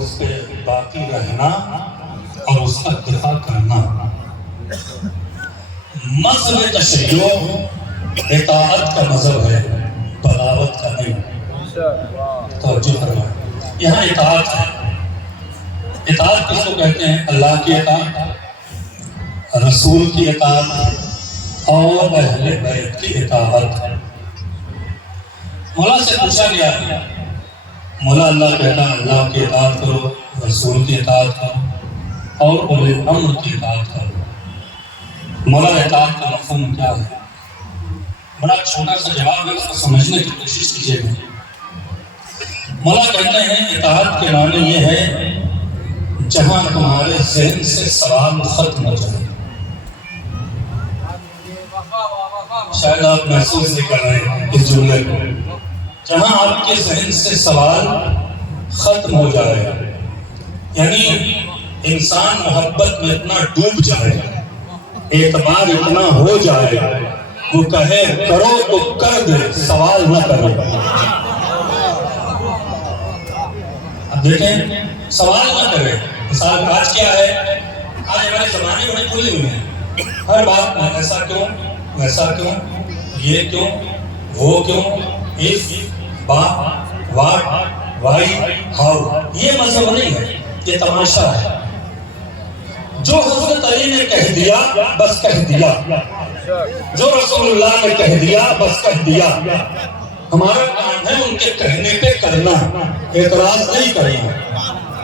اس پہ باقی رہنا اور اس کا دفاع کرنا. مذہب تشیع اطاعت کا مذہب ہے، بغاوت کا نہیں. توجہ فرمائیں، یہاں اطاعت ہے. اطاعت کس کو کہتے ہیں؟ اللہ کی اطاعت، رسول کی اطاعت اور اہل بیت کی اطاعت. مولا سے پوچھا گیا، مولا اللہ کہتا ہے اللہ کی اطاعت کرو، رسول کی اطاعت کرو اور اولی الامر کی اطاعت کرو. مولا اطاعت کا مفہوم کیا ہے؟ بڑا چھوٹا سا جواب ہے، اس کو سمجھنے کی کوشش کیجیے گا. مولا کہتے ہیں اطاعت کے معنی یہ ہے جہاں تمہارے ذہن سے سوال ختم ہو جائے. شاید آپ محسوس نہیں کر رہے ہیں اس جملے کو. جہاں آپ کے ذہن سے سوال ختم ہو جائے، یعنی انسان محبت میں اتنا ڈوب جائے، اعتبار اتنا ہو جائے، وہ کہے کرو تو کر دے، سوال نہ کرے. اب دیکھیں، سوال نہ کرے. مثال آج کیا ہے؟ آج ہمارے زمانے بڑے کھلے ہوئے ہیں. ہر بات میں ایسا کیوں، ویسا کیوں، یہ کیوں، وہ کیوں، if، but، what، why، how. یہ مذہب نہیں ہے، یہ تماشا ہے. جو حضرت علی نے کہہ دیا بس کہہ دیا، جو رسول اللہ نے کہہ دیا بس کہہ دیا. ہمارا کام ہے ان کے کہنے پہ کرنا، اعتراض نہیں کرنا.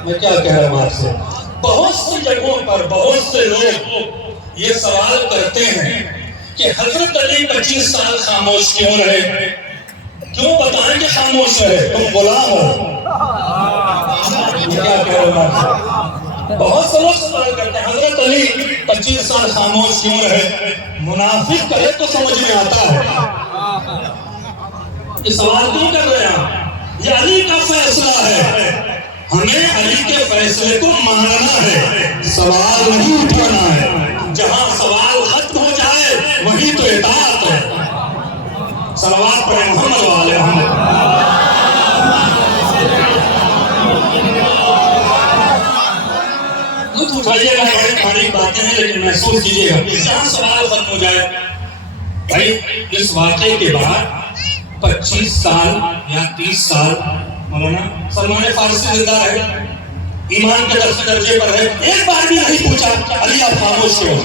میں کیا کہہ رہا ہوں آپ سے؟ بہت سی جگہوں پر بہت سے لوگ یہ سوال کرتے ہیں کہ حضرت علی 25 سال خاموش کیوں رہے؟ کیوں بتائیں کہ خاموش رہے؟ تم غلام ہو. کیا کہہ رہا ہوں؟ بہت سے لوگ سوال کرتے ہیں حضرت علی 25 سال خاموش کیوں رہے؟ منافق کہے تو سمجھ میں آتا ہے. یہ سوال کیوں کر رہے ہیں؟ یہ علی کا فیصلہ ہے، ہمیں علی کے فیصلے کو ماننا ہے، سوال نہیں اٹھانا ہے. جہاں سوال ختم ہو جائے وہی تو اطاعت ہے. صلوات پڑھیں محمد والے محمد. لطف اٹھائیے گا، بڑے بڑی باتیں ہیں لیکن محسوس کیجیے گا. جہاں سوال ختم ہو جائے. بھائی اس واقعے کے بعد 25 سال یا 30 سال مولانا سلمان فارسی زندہ رہے، ایمان کے درجے پر رہے، ایک بار بھی نہیں پوچھا علی آپ خاموش کیوں ہو؟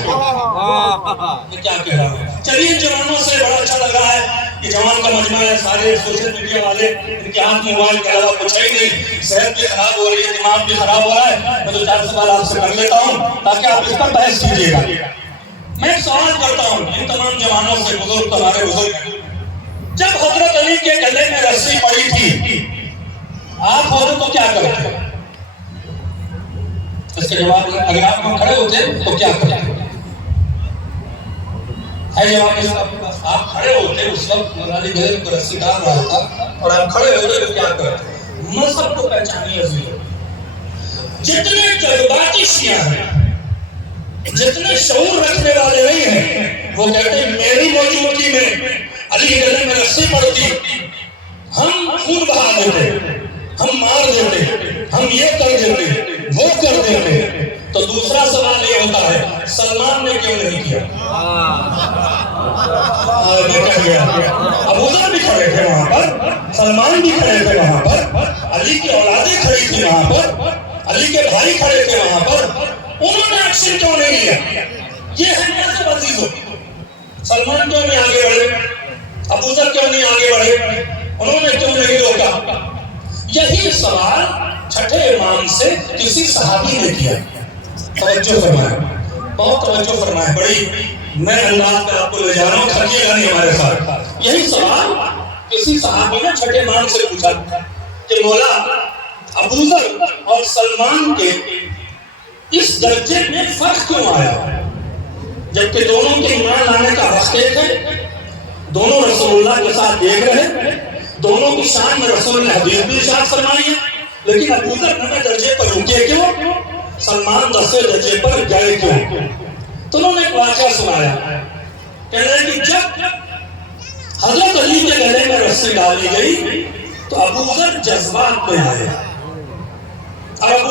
میں کیا کہہ رہا ہوں؟ چلیے جوانوں سے بڑا اچھا لگ رہا ہے کہ جوان کا مجمع ہے، سارے سوشل میڈیا والے، ان کے ہاتھ موبائل کے علاوہ کچھ ہے ہی نہیں، صحت بھی خراب ہو رہی ہے، دماغ بھی خراب ہو رہا ہے. میں تو 4 سوال آپ سے کر لیتا ہوں تاکہ آپ اس پر بحث کیجیے گا. میں ایک سوال کرتا ہوں ان تمام جوانوں سے، بزرگ تمہارے بزرگ، جب حضرت علی کے گلے میں رسی پڑی تھی آپ ہوتے تو کیا کرتے؟ اس کے جواب میں اگر آپ کھڑے ہوتے تو کیا کرتے؟ ہے جواب اس کا؟ آپ کھڑے ہوتے اس وقت مولانا گلے میں رسی ڈال رہا تھا اور آپ کھڑے ہوتے تو کیا کرتے؟ مذہب کو پہچانیے عزیزو. جتنے جذباتی شیعہ ہیں، جتنے شعور رکھنے والے نہیں ہیں، وہ کہتے ہیں میری موجودگی میں علی کے گلے میں رسی پڑتی، ہم خون بہا دیتے، ہم مار دیتے، ہم یہ کر دیتے، وہ کر دیتے. تو دوسرا سوال یہ ہوتا ہے سلمان نے کیوں نہیں کیا؟ میں کہہ گیا ابوذر بھی کھڑے تھے وہاں پر، سلمان بھی کھڑے تھے وہاں پر، علی کی اولادیں کھڑی تھی وہاں پر، علی کے بھائی کھڑے تھے وہاں پر، انہوں نے ایکشن کیوں نہیں لیا؟ یہ ہے مذہب عزیزو. سلمان کیوں نہیں آگے بڑھے؟ ابوذر کیوں نہیں آگے بڑھے؟ انہوں نے کیوں نہیں روکا؟ یہی سوال چھٹے امام سے کسی صحابی نے کیا. توجہ فرمائیں، بہت توجہ فرمائیں، بڑی میں انداز پہ آپ کو لے جا رہا ہوں، تھکیے گا نہیں ہمارے ساتھ. یہی سوال کسی صحابی نے چھٹے امام سے پوچھا کہ مولا ابوذر اور سلمان کے اس درجے میں فرق کیوں آیا جبکہ دونوں کے ایمان لانے کا وقت ایک ہے، دونوں رسول اللہ کے ساتھ ایک رہے، دونوں کی شان میں رسول نے حدیث بھی ارشاد فرمائی ہے، لیکن ابوذر 9 درجے پر رکے کیوں، سلمان 10 درجے پر گئے کیوں؟ تو انہوں نے ایک واقعہ سنایا، کہہ رہے کہ جب حضرت علی کے گلے میں رسی ڈالی گئی تو ابوذر جذبات میں آئے. اب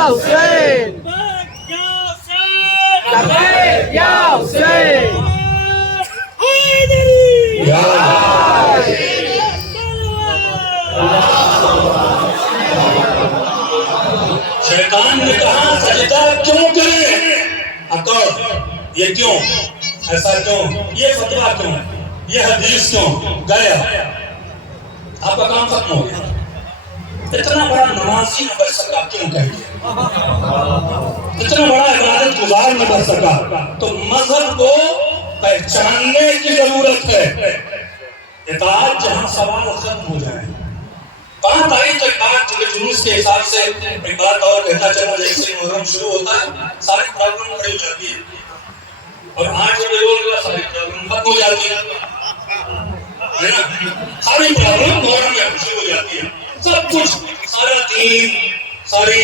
حسین لبیک یا حسین شیطان نے کہا سجدہ کیوں کریں؟ اکڑ یہ کیوں، ایسا کیوں، یہ فتویٰ کیوں، یہ حدیث کیوں، گیا آپ کا کام ختم ہو گیا۔ اتنا بڑا نمازی نہ بچ سکا کیوں کہیے، اتنا بڑا عبادت گزار نہ بچ سکا، تو مذہب کو پہچاننے کی ضرورت ہے۔ اطاعت جہاں سوال ختم ہو جائے، بات آئی تو ایک بات جو جلوس کے حساب سے ایک بات اور کہتا چلا، جیسے محرم شروع ہوتا ہے ساری پرابلم کھڑی ہو جاتی ہے، اور آج جب یہ بول ساری پرابلم ختم ہو جاتی ہے نا، ساری پرابلم محرم میں شروع ہو جاتی ہے، سب کچھ سارا دین ساری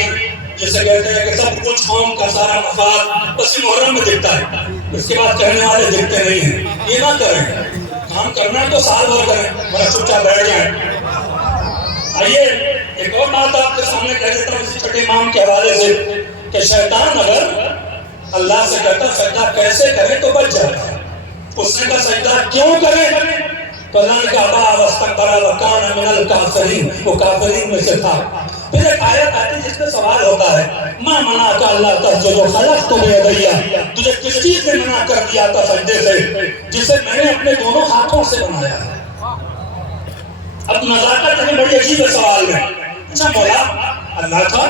جیسے کہتے ہیں کہ سب کچھ قوم کا سارا مفاد بس محرم میں دکھتا ہے، اس کے بعد کہنے والے دکھتے نہیں ہیں۔ یہ نہ کریں، کام کرنا ہے تو سال بھر کریں، ورنہ چپ چاپ بیٹھ جائیں۔ آئیے ایک اور بات آپ کے سامنے کہہ دیتا ہوں اسی چھٹے امام کے حوالے سے، کہ شیطان اگر اللہ سے کہتا سجدہ کیسے کرے تو بچ جاتا ہے، اس نے کہا سجدہ کیوں کرے تو اللہ نے کہا ابا واستکبر وکان من الکافرین، وہ کافرین میں سے تھا۔ پھر ایک آیت آتی جس میں سوال ہوتا ہے ما منعک اللہ تسجد خلقت بیدی، تجھے کس چیز نے منع کر دیا تھا سجدے سے جسے میں نے اپنے دونوں ہاتھوں سے بنایا ہے۔ اب نزاکت ہمیں بڑی عجیب ہے سوال میں، اچھا مولا اللہ تھا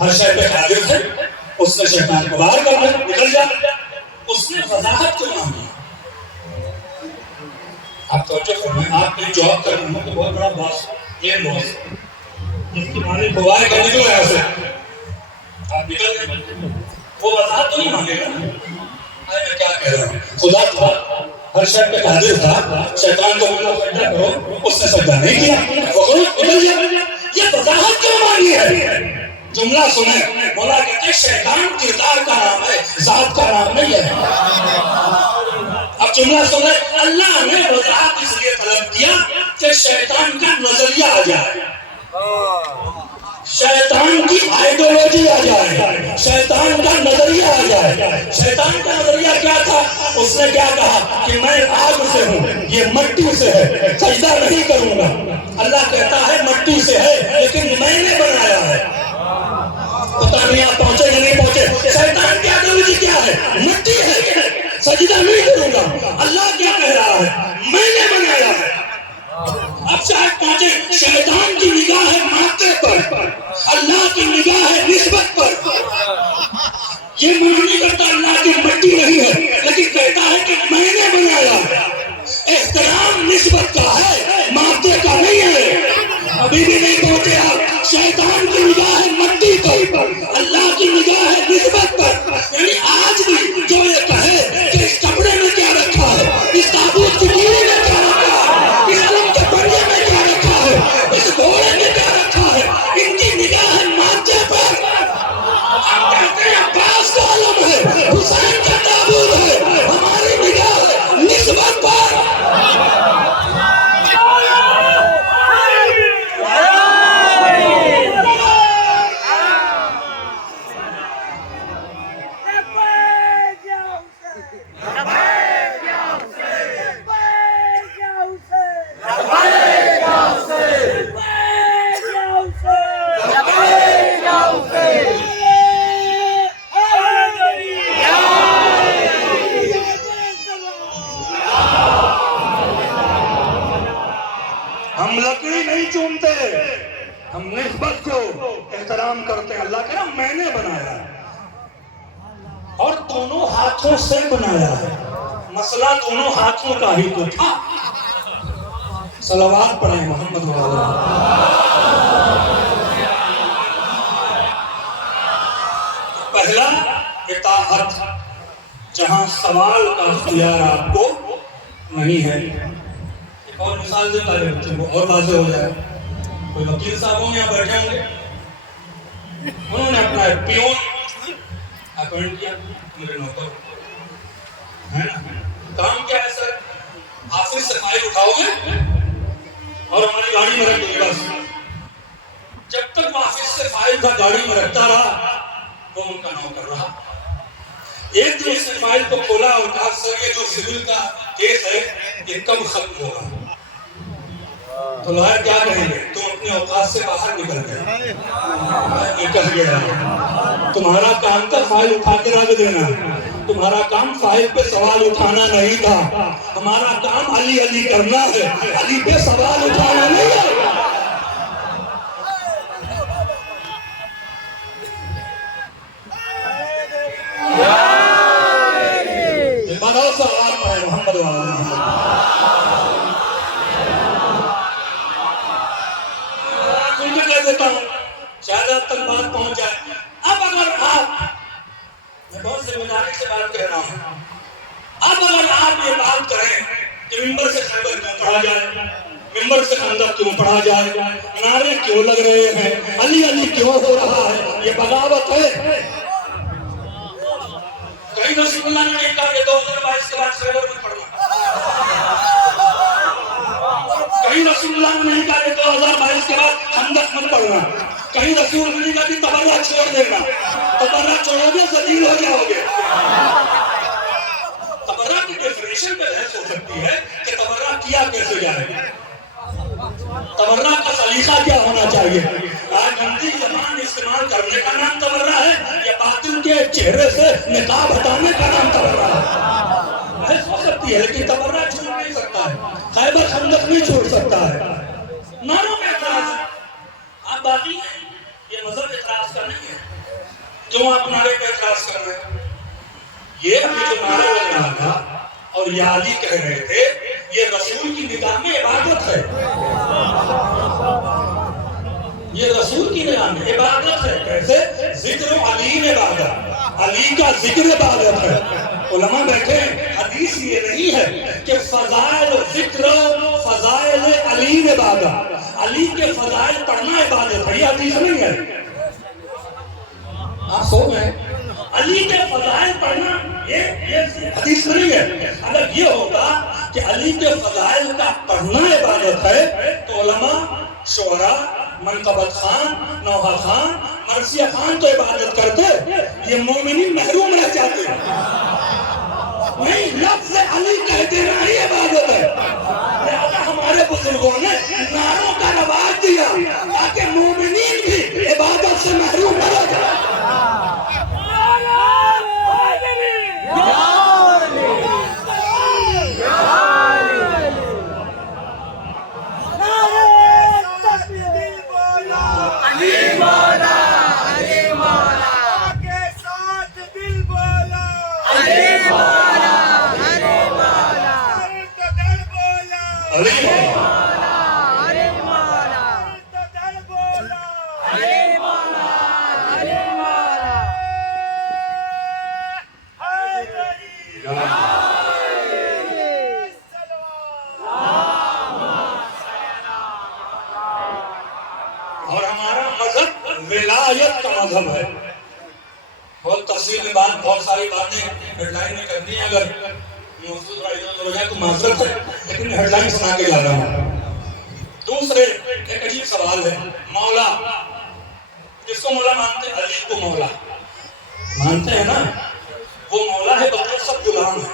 ہر شے پہ قادر ہے، اس نے شیطان کو باہر کر دیا نکل جا، اس نے وضاحت کیوں مانگی؟ آپ توجہ فرمائیں، آپ نے جاب کرنا ہے تو بہت بڑا باس مین باس جس کی مالک کو باہر کرنے کیوں ہے اسے آپ نکل گئے، وہ وضاحت تو نہیں مانگے گا۔ میں کیا کہہ رہا ہوں، خدا تھا ہر شے پہ قادر تھا، شیطان کو بولا سجدہ کرو، اس نے سجدہ نہیں کیا، یہ وضاحت کیوں مانگی ہے؟ جملہ سنیں، مولا کہتے ہیں شیطان کردار کا نام ہے، ذات کا نام نہیں ہے۔ اب جملہ سنیں، اللہ نے وضاحت اس لیے طلب کیا کہ شیطان کا نظریہ آ جائے، شیطان کی آئیڈیالوجی آ جائے، شیطان کا نظریہ آ جائے۔ شیطان کا نظریہ کیا تھا؟ اس نے کیا کہا کہ میں آگ سے ہوں، یہ مٹی سے ہے، سجدہ نہیں کروں گا۔ اللہ کہتا ہے مٹی سے ہے لیکن میں نے بنایا ہے۔ پتہ نہیں آپ پہنچے یا نہیں پہنچے، شیطان کی آئیڈیالوجی کیا ہے؟ مٹی ہے، سجدہ نہیں کروں گا۔ اللہ کیا کہہ رہا ہے؟ میں نے بنایا ہے۔ اب شاید پہنچے، شیطان کی نگاہ ہے مادے پر، اللہ کی نگاہ ہے نسبت پر۔ یہ منع نہیں کرتا اللہ کی مٹی نہیں ہے، لیکن کہتا ہے کہ میں نے بنایا ہے۔ احترام نسبت کا ہے، مادے کا نہیں ہے۔ ابھی بھی نہیں پہنچے آپ، شیطان کی نگاہ ہے مٹی پر، اللہ کی نگاہ ہے نسبت پر۔ یعنی آج بھی جو یہ کہے کہ اس کپڑے میں کیا رکھا ہے، اس تابوت کی ڈیری میں کیا رکھا ہے، اس علم کے پنجے میں کیا رکھا ہے، اس گھوڑے میں کیا رکھا ہے، ان کی نگاہ ہے مادے پر۔ ہم کہتے ہیں عباس کا علم ہے، حسین کا تابوت ہے، ہماری نگاہ ہے نسبت پر۔ ہم لکڑی نہیں چومتے، ہم نسبت کو احترام کرتے ہیں۔ اللہ کہہ رہا میں نے بنایا اور دونوں ہاتھوں سے بنایا ہے، مسئلہ دونوں ہاتھوں کا ہی تو تھا۔ صلوات پڑھیں محمد پہلا اطاعت، جہاں سوال کا اختیار آپ کو نہیں ہے۔ ایک اور مثال دیتا ہے بچوں کو اور واضح ہو جائے، کوئی وکیل صاحب ہوں یہاں بیٹھے ہوں گے، انہوں نے اپنا پیون اپوائنٹ کیا، میرے نوکر ہے نا، کام کیا ہے سر، آفس سے فائل اٹھاؤ گے اور ہماری گاڑی میں رکھ دیں گے۔ بس جب تک آفس سے فائل تھا گاڑی میں رکھتا رہا، وہ ان کا نوکر رہا. ایک دن اس نے فائل کو کھولا اور کہا سر یہ جو سول کا کیس ہے یہ کب ختم ہوگا؟ تو لائر کیا کہیں گے؟ تم اپنے اوقات سے باہر نکل گئے. نکل گیا. تمہارا کام تھا فائل اٹھا کے رکھ دینا. تمہارا کام فائل پہ سوال اٹھانا نہیں تھا. ہمارا کام علی علی کرنا ہے، علی پہ سوال اٹھانا نہیں ہے. بڑا سوال پڑھے محمد شاید اب تک بات پہنچ جائے. اب اگر آپ، میں بہت ذمہ داری سے بات کر رہا ہوں، اب اگر آپ یہ بات کریں کہ ممبر سے خیبر کیوں پڑھا جائے، ممبر سے خندق کیوں پڑھا جائے، نعرے کیوں لگ رہے ہیں، علی علی کیوں ہو رہا ہے، یہ بغاوت ہے. کہیں رسول اللہ نے نہیں کہا کہ 2022 کے بعد خیبر میں پڑھنا. کہیں رسول اللہ نے نہیں کہا کہ 2022 کے بعد خندق میں پڑھنا. کہیں رسول اللہ نے کہا کہ تبرہ چھوڑ دینا. تبرہ چھوڑو گے ذلیل ہو جاؤ گے. تبرہ کی ڈیفینیشن پہ بحث ہو سکتی ہے کہ تبرہ کیا کیسے جائے، تبرہ کا سلیقہ کیا ہونا چاہیے. آج گندی زبان استعمال کرنے کا نام تبرہ ہے یا باطل کے چہرے سے نقاب ہٹانے کا نام تبرہ ہے؟ بحث ہو سکتی ہے لیکن تبرہ چھوڑ نہیں سکتا ہے، خیبر خندق نہیں چھوڑ سکتا ہے. نعروں میں اعتراض ہے. آپ باقی ہیں، یہ مذہب اعتراض کا نہیں ہے. کیوں آپ نعرے پہ اعتراض کر رہے ہیں؟ یہ جو نعرہ لگ رہا تھا اور یہ علی کہہ رہے تھے، یہ رسول کی نگاہ میں عبادت ہے. یہ رسول کی نگاہ میں عبادت ہے. کیسے؟ ذکر علی میں عبادت، علی کا ذکر عبادت ہے. علماء بیٹھے، حدیث یہ نہیں ہے کہ فضائل ذکر فضائل علی میں عبادت، علی کے فضائل پڑھنا عبادت ہے. یہ حدیث نہیں ہے. آپ سو گئے. علی کے فضائل پڑھنا یہ حدیث نہیں ہے. اگر یہ ہوتا کہ علی کے فضائل کا پڑھنا عبادت ہے تو علماء، شعراء، منقبت خان، نوحہ خان، مرثیہ خان تو عبادت کرتے، یہ مومنین محروم رہ جاتے. نہیں، لفظ علی کہہ دینا ہی عبادت ہے. لہذا ہمارے بزرگوں نے نعروں کا رواج دیا تاکہ مومنین بھی عبادت سے محروم نہ رہ جائے. اور ہمارا مذہب ولایت کا مذہب ہے. بہت تفصیل میں بات، بہت ساری باتیں ہیڈ لائن میں کرنی ہے. اگر موضوع ہو جائے تو معذرت ہے، لیکن ہیڈ لائن سنا کے جا رہا ہوں. دوسرے ایک عجیب سوال ہے، مولا، جس کو مولا مانتے ہیں، علی کو مولا مانتے ہیں نا، وہ مولا ہے، بقیہ سب غلام ہے.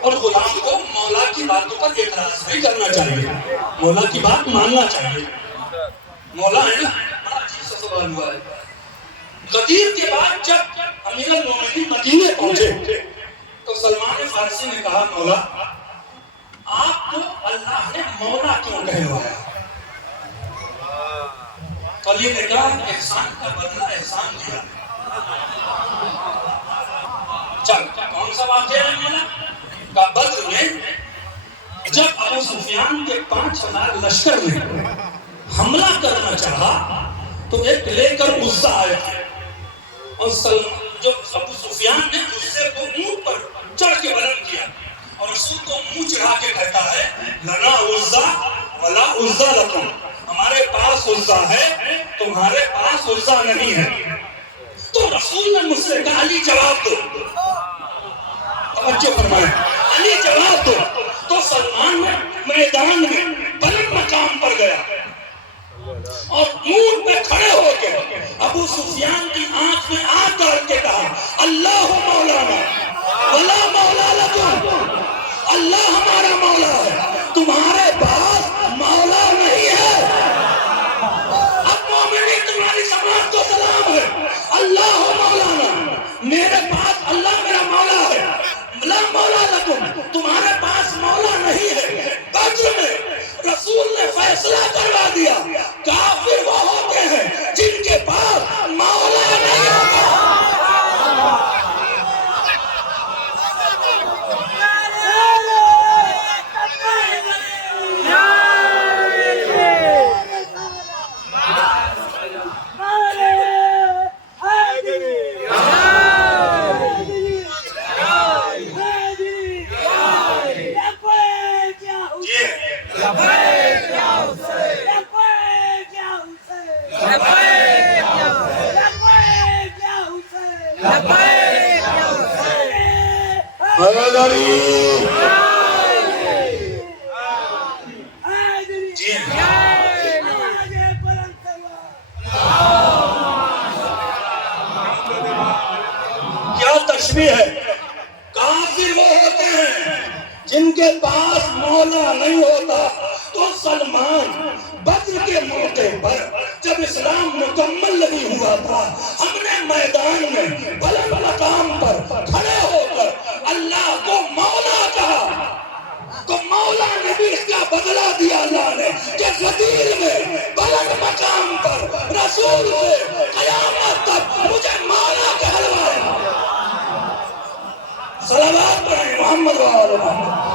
اور غلام کو مولا کی باتوں پر اعتراض نہیں کرنا چاہیے، مولا کی بات ماننا چاہیے. مولا ہے نا. بڑا عجیب سا سوال ہوا ہے. غدیر کے بعد جب امیر المومنین مدینے پہنچے تو سلمان فارسی نے کہا، مولا آپ کو اللہ نے مولا کیوں کہلوایا؟ علی نے کہا، احسان کا بدلہ احسان دیا. چل، کون سا واقعہ ہے مولا کا؟ بدر میں جب ابو سفیان کے 5000 لشکر نے حملہ کرنا چاہا تو ایک لے کر عزہ آئے تھے، اور جو ابو سفیان نے عزے کو منہ پر چڑھ کے بلند کیا اور رسول کو منہ چڑھا کے کہتا ہے، لنا عزہ ولا عزہ لکم، ہمارے پاس عزہ ہے، تمہارے پاس عزہ نہیں ہے. تو رسول نے مجھ سے کہا، علی جواب دو. توجہ فرمائیں، علی جواب دو. تو سلمان نے میدان میں بلند مقام پر گیا اور اونٹ پہ کھڑے ہو کے ابو سفیان کی آنکھ میں آنکھ ڈال کے کہا اللہ مولانا ولا مولا لکم، اللہ ہمارا مولا ہے، تمہارے پاس مولا نہیں ہے۔ اب مومنین تمہاری سماعت کو سلام ہے، اللہ مولانا، میرے پاس اللہ میرا مولا ہے، لا مولا لکم، تمہارے پاس مولا نہیں ہے۔ بدر میں رسول نے فیصلہ کروا دیا کافر وہ ہوتے ہیں جن کے پاس مولا نہیں ہوتا۔ کیا تشبیہ ہے؟ کافر وہ ہوتے ہیں جن کے پاس مولا نہیں ہوتا۔ تو سلمان بدر کے موقع پر جب اسلام مکمل نہیں ہوا تھا، ہم نے میدان میں بلند مقام پر کھڑے ہو کر اللہ کو مولا کہا، تو مولا نے بھی اس کا بدلہ دیا اللہ نے کہ غدیر میں بلند مقام پر رسول سے قیامت تک مجھے مولا کہلوایا۔ صلوات پڑھیں محمد و آل محمد۔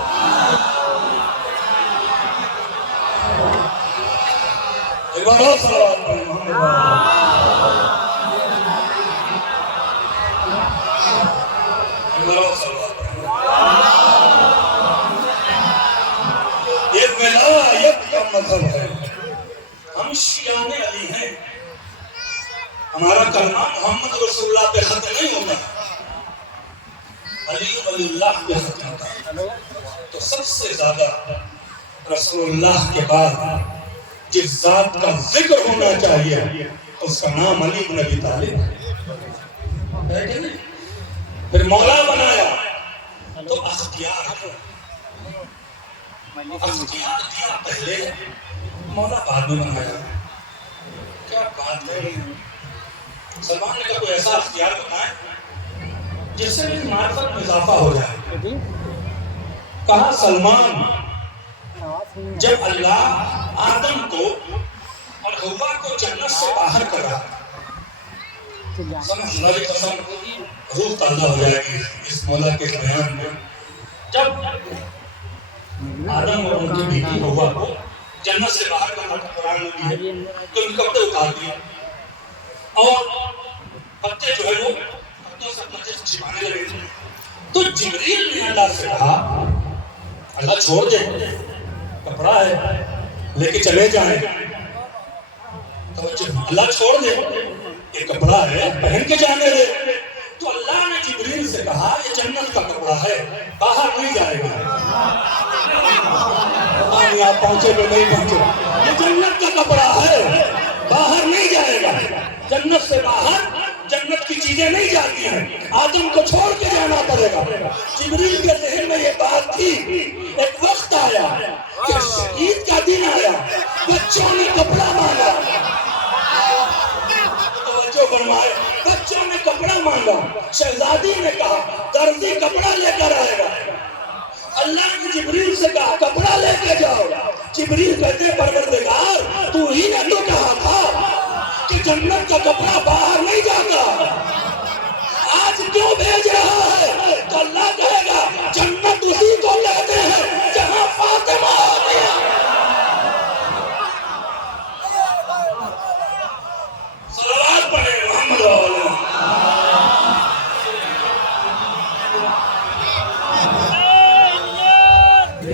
ایک بار اور صلوات پڑھیں محمد و آل محمد۔ یہ ولایت کا مذہب ہے۔ ہم شیعان علی ہیں، ہمارا کلمہ محمد رسول اللہ پہ ختم نہیں ہوتا، علی ولی اللہ پہ ختم ہوتا ہے۔ تو سب سے زیادہ رسول اللہ کے بعد جس ذات کا ذکر ہونا چاہیے اس کا نام علی بن ابی طالب ہے کہ نہیں؟ پھر مولا بنایا تو اختیار دیا پہلے، مولا بعد میں بنایا۔ کیا بات ہے! سلمان نے کہا کوئی ایسا اختیار بتائیں جس سے بھی معرفت میں اضافہ ہو جائے۔ کہا سلمان، جب اللہ آدم کو اور حوا کو جنت سے باہر کر رہا، سمجھ اللہ کی قسم روح تازہ ہو جائے گی اس مولا کے بیان میں۔ جب آدم اور ان کی بیٹی حوا کو جنت سے باہر کرنا قرآن میں بھی ہے تو ان کپڑے اتار دیے اور پتے جو ہے وہ پتوں سے اپنا جسم چھپانے لگے۔ تو جبریل نے اللہ سے کہا اللہ چھوڑ دے، کپڑا ہے لے کے چلے جائیں۔ اللہ چھوڑ دے، یہ کپڑا ہے پہن کے جانے دے۔ تو اللہ نے جبریل سے کہا یہ جنت کا کپڑا ہے، باہر نہیں جائے گا۔ آپ پہنچے تو نہیں پہنچے، یہ جنت کا کپڑا ہے، باہر نہیں جائے گا۔ جنت سے باہر جنت کی چیزیں نہیں جاتی ہیں، آدم کو چھوڑ کے جانا پڑے گا۔ جبریل کے ذہن میں یہ بات تھی۔ ایک وقت آیا کہ عید کا دن آیا، بچوں نے کپڑا مانگا، توجہ فرمائے، بچوں نے کپڑا مانگا۔ شہزادی نے کہا درزی کپڑا لے کر آئے گا۔ اللہ نے جبریل سے کہا کپڑا لے کے جاؤ۔ جبریل کہتے پروردگار تو ہی نے تو کہا تھا کہ جنت کا کپڑا باہر نہیں جاتا، آج کیوں بھیج رہا ہے؟ تو اللہ کہے گا جنت اسی کو کہتے ہیں جہاں فاطمہ ہوتی ہے۔ صلوات پڑھیں محمد والا۔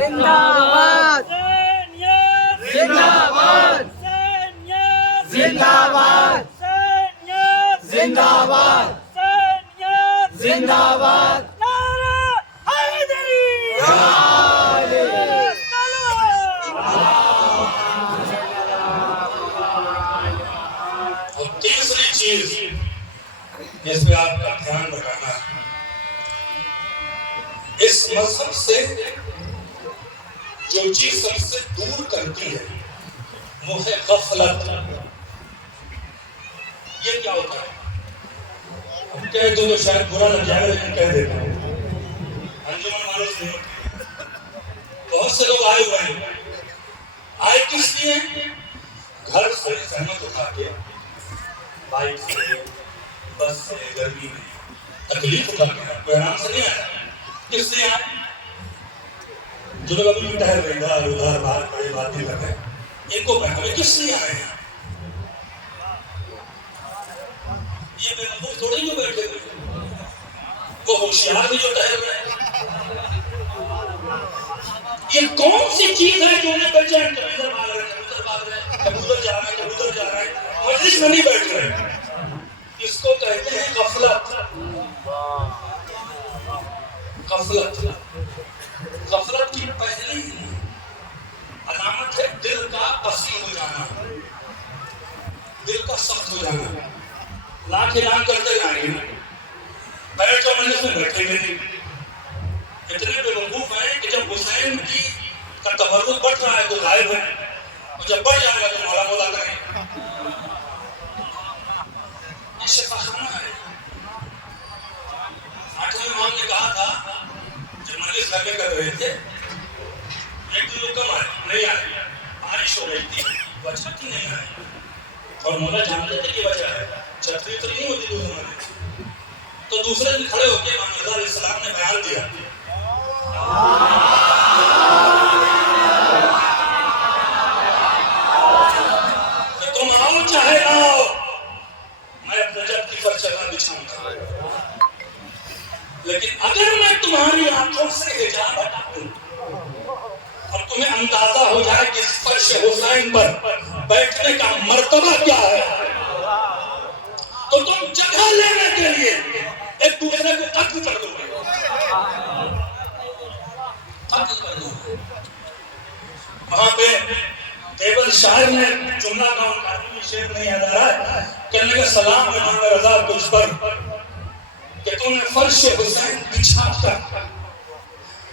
زندہ باد، زندہ باد، زندہ باد، نعرہ حیدری، اور تیسری چیز جس پہ آپ کا دھیان رکھنا ہے، اس مذہب سے جو چیز سب سے دور کرتی ہے وہ ہے غفلت۔ یہ کیا ہوتا ہے؟ ہم کہہ دو تو شاید برا لگ جائے لیکن کہہ دیتا ہوں، انجمن والوں سے بہت سے لوگ آئے ہوئے ہیں، آئے کس لیے؟ گھر سے زحمت اٹھا کے، بائک سے، بس سے، گرمی میں تکلیف اٹھا کے، کوئی آرام سے نہیں آیا۔ کس لیے آئے؟ جو لوگ ابھی بھی ٹہل رہے ہیں ادھر ادھر باہر کھڑے باتیں کر رہے ہیں، ان کو پہلے کس لیے آئے ہیں؟ یہ بے وقوف تھوڑی جو بیٹھے ہوئے، وہ ہوشیار بھی جو ٹہل رہے ہیں۔ یہ کون سی چیز ہے جو انہیں بچے ہیں؟ ادھر بھاگ رہے ہیں، ادھر بھاگ رہے ہیں، کبھی ادھر جا رہے ہیں، کبھی ادھر جا رہے ہیں، مجلس میں نہیں بیٹھ رہے۔ اس کو کہتے ہیں غفلت۔ غفلت غفلت کی پہلی علامت ہے دل کا قسی ہو جانا، دل کا سخت ہو جانا۔ لاکھ اعلان کرتے جائیں گے، بیٹھ کر مجلس میں بیٹھیں گے نہیں۔ اتنے بے وقوف ہیں کہ جب حسین کی کا تبرک بڑھ رہا ہے تو غائب ہے، اور جب بڑھ جائے گا تو مولا مولا کریں۔ یہ شفاخانہ ہے۔ آٹھویں امام نے کہا تھا جب مجلس گھر میں کر رہے تھے، ایک دن لوگ کم آئے، نہیں آئے، بارش ہو رہی تھی، وجہ تھی نہیں آئے، اور مولا جانتے تھے کہ وجہ ہے، چھتری اتری نہیں ہوتی دو زمانے۔ تو دوسرے دن کھڑے ہو کے امام رضا علیہ السلام نے بیان دیا کہ تم آؤ چاہے نہ آؤ، میں اپنے جب کی فرشتہ بچھاؤں گا، لیکن اگر میں تمہاری آنکھوں سے حجاب ہٹا دوں اور تمہیں اندازہ ہو جائے کہ اس فرش حسین پر بیٹھنے کا مرتبہ کیا ہے، تو تم جگہ لینے کے لیے ایک دوسرے کو قتل کر دو گے، قتل کر دو گے۔ وہاں پہ دیوبند شاعر نے جملہ کا ان کا شعر نہیں یاد آ رہا ہے، کہنے کا سلام امام رضا تجھ پر کہ تم نے فرش حسین بچھا کر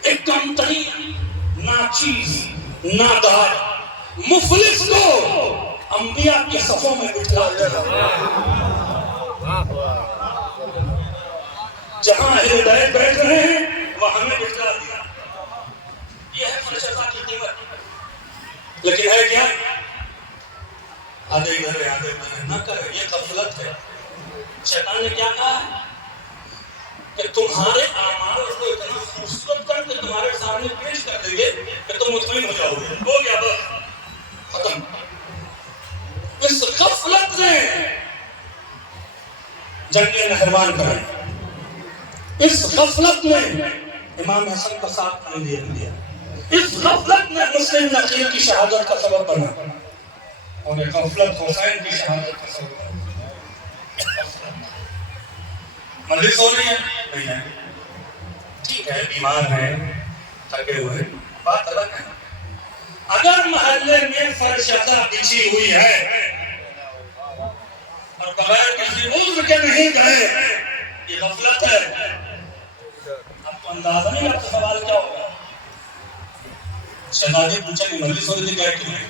ایک کم ترین ناچیز نادار مفلس کو انبیاء کے صفوں میں بٹھلا دیا۔ جہاں اہل ہدایت بیٹھ رہے ہیں وہاں ہمیں بٹھلا دیا۔ یہ ہے فلسفہ کی قیمت، لیکن ہے کیا؟ آدھے ادھر ہے آدھے ادھر نہ کرے، یہ غفلت ہے۔ شیطان نے کیا کہا ہے کہ تمہارے اعمال کو اتنا خوبصورت کر کے تمہارے سامنے پیش کر دیں گے کہ تم مطمئن ہو جاؤ گے، ہو گیا بس ختم۔ اس غفلت نے جنگ نہروان کرائی، اس غفلت نے امام حسن کا ساتھ نہیں دیا، اس غفلت نے مسلم نقیل کی شہادت کا سبب بنا، اور یہ غفلت حسین کی شہادت کا سبب بنا۔ مجلس ہو رہی ہے نہیں ہے، ٹھیک ہے، بیمار ہیں، تھکے ہوئے، بات الگ ہے۔ اگر محلے میں فرشتہ بچھی ہوئی ہے اور بغیر کسی عذر کے نہیں گئے، یہ غفلت ہے۔ آپ کو اندازہ نہیں آپ کا سوال کیا ہوگا؟ شہزادی پوچھا کہ مجلس ہو رہی تھی گئے کیوں نہیں؟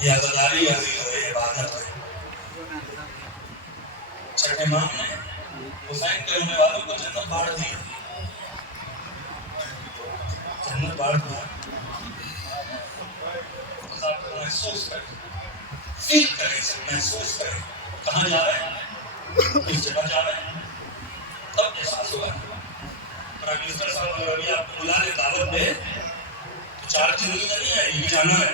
یہ عزاداری عزیز ہے، عبادت ہے۔ چھٹے امام نے حسین کے رونے والوں کو جنت بانٹ دی، جنت بانٹ دیا۔ آپ کو محسوس کریں، فیل کریں، محسوس کریں کہاں جا رہے ہیں، کس جگہ جا رہے ہیں، تب احساس ہوگا۔ پرائم منسٹر صاحب اگر ابھی آپ کو بلا لے دعوت دے تو 4 دن نہیں آئے گی، جانا ہے۔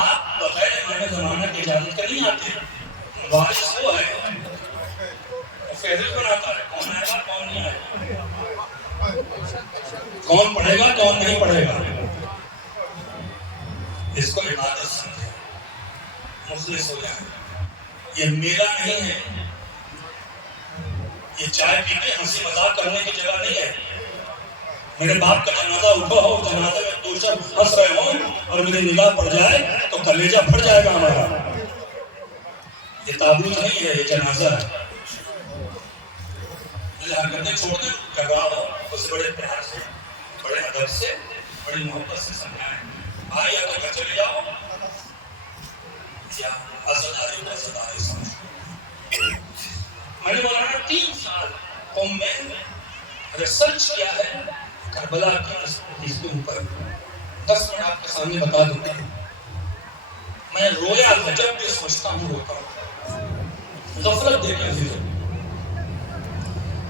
آپ بغیر امام زمانہ کی اجازت کا نہیں آتے، وارث وہ ہے، فہرست بناتا ہے کون آئے گا کون نہیں آئے گا، کون پڑھے گا کون نہیں پڑھے گا۔ اس کو عبادت سمجھے، مخلص ہو جائے۔ یہ میرا نہیں ہے، یہ چائے پینے ہنسی مذاق کرنے کی جگہ نہیں ہے۔ میرے باپ کا جنازہ اٹھا ہو، جنازے میں حضور صاحب ہنس رہے ہوں اور میری نگاہ پڑ جائے تو کلیجہ پھٹ جائے گا ہمارا. یہ تابوت نہیں ہے، یہ جنازہ ہے. حرکتیں چھوڑ دیں کرواؤ اسے بڑے پیار سے، بڑے ادب سے، بڑی محبت سے سمجھائیں. بھائی اگر گھر چلے جاؤ یا عزاداری کو عزاداری سمجھو. میں نے مولانا 3 سال قوم میں ریسرچ کیا ہے کربلا کی اس کے اوپر. 10 منٹ آپ کے سامنے بتا دوں. میں رویا تھا، جب بھی سوچتا ہوں روتا ہوں. غفلت دیکھیں حضور،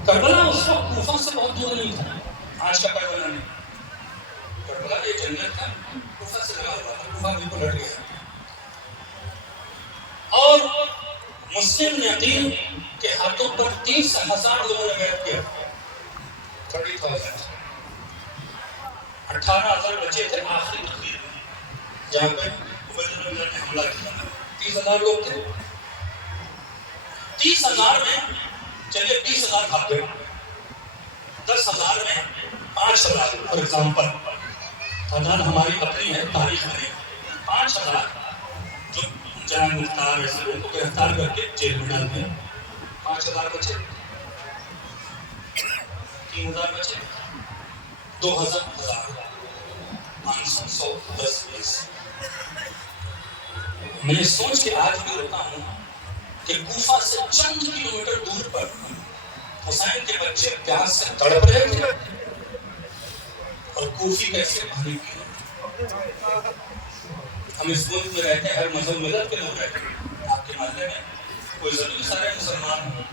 کربلا اس وقت کوفہ سے بہت دور نہیں تھا، آج کا کربلا نہیں. کربلا یہ جنت تھا، کوفہ سے لگا ہوا تھا، کوفہ بھی پلٹ گیا. اور مسلم یقین کے ہاتھوں پر 30,000 لوگوں نے بیعت کیا. 30,000 18,000 بچے تھے آخری تقریر میں جہاں پہ عبید اللہ نے حملہ کیا. 30,000 لوگ تھے. 30,000 میں چلیے 20,000 بھاگ گئے. 10,000 میں 5,000 فار ایگزامپل، تعداد ہماری اپنی ہے، تاریخ میں 5,000 جو جناب مختار ایسے ان کو گرفتار کر کے جیل میں ڈال دیا. 5,000 بچے، 3,000 بچے، 2,000 500 100 10 20. میں یہ سوچ کے آج بھی روتا ہوں کہ کوفہ سے چند کلومیٹر دور پر حسین کے بچے پیاس سے تڑپ رہے تھے اور کوفی کیسے پانی پی رہے. ہم اس ملک میں رہتے ہیں، ہر مذہب ملت کے لوگ رہتے ہیں. آپ کے محلے میں کوئی ضروری سارے مسلمان ہیں.